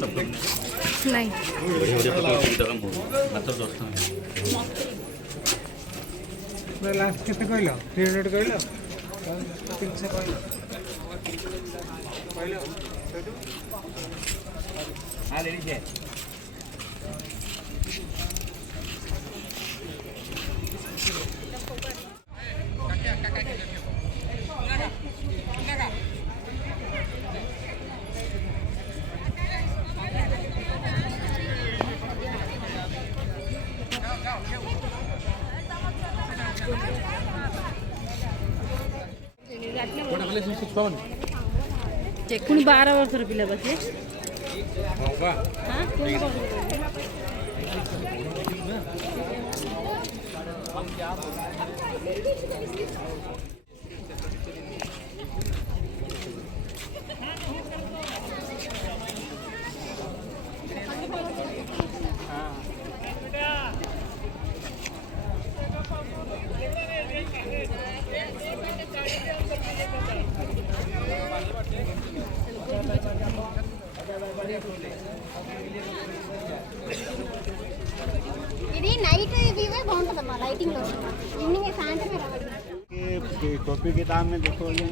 नहीं लास्ट केते कहलो 300 कहलो 300 कहलो हाँ ले लीजिए कुणी 12 वर्षर पिला बसे ఇది నైట్ వ్యూ బాగుంటుందమ్మా లైటింగ్ లో ఈవినింగ్ సాయంత్రం कॉपी किताब में देखो ये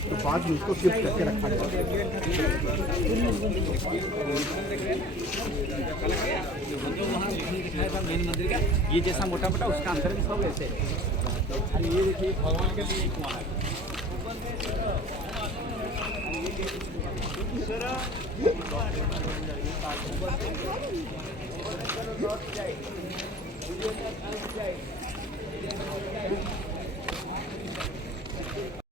तो बाद में उसको शिफ्ट करके रखा गया मेन मंदिर का ये जैसा मोटा मोटा उसका अंदर भी सब ऐसे अरे ये देखिए भगवान के लिए कुमार